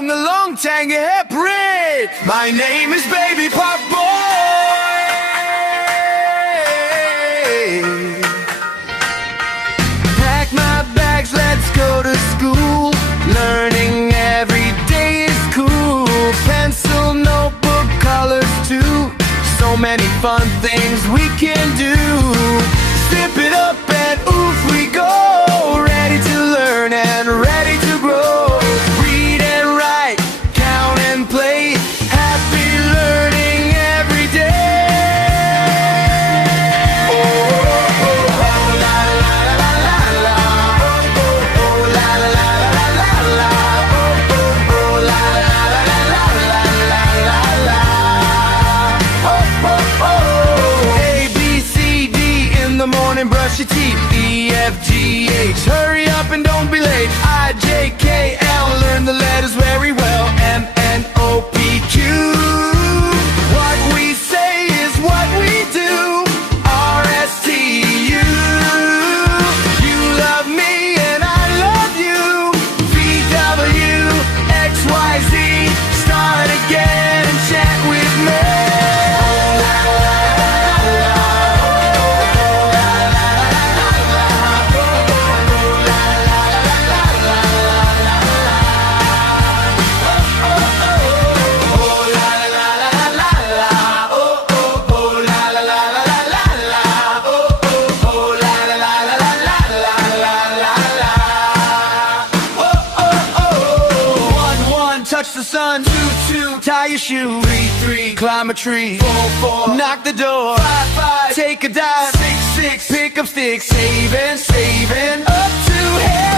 from the Long Tang Khynnah Rit. My name is Baby Pop Boy. Pack my bags, let's go to school. Learning every day is cool. Pencil, notebook, colors too. So many fun things we can do. Zip it up and oof we go. Ready to learn and ready to grow. Read and write, count and play. Happy learning every day. Oh, oh, oh, oh, la la la la la. Oh, oh, oh, la la la la la la. Oh, oh, oh, la la la la la la la la. Oh, oh, oh. A, B, C, D in the morning, brush your teeth. E, F, G, H, hurry up and don't be late. I, J, K, L, learn the letters very well. M, N, O, P, Q. What we say is what we do. R, S, T, U. You love me and I love you. V, W, X, Y, Z. Start again and chat with me. Touch the sun, 2, 2, tie your shoe, 3, 3, climb a tree, 4, 4, knock the door, 5, 5, take a dive, 6, 6, pick up sticks, saving, up to heaven.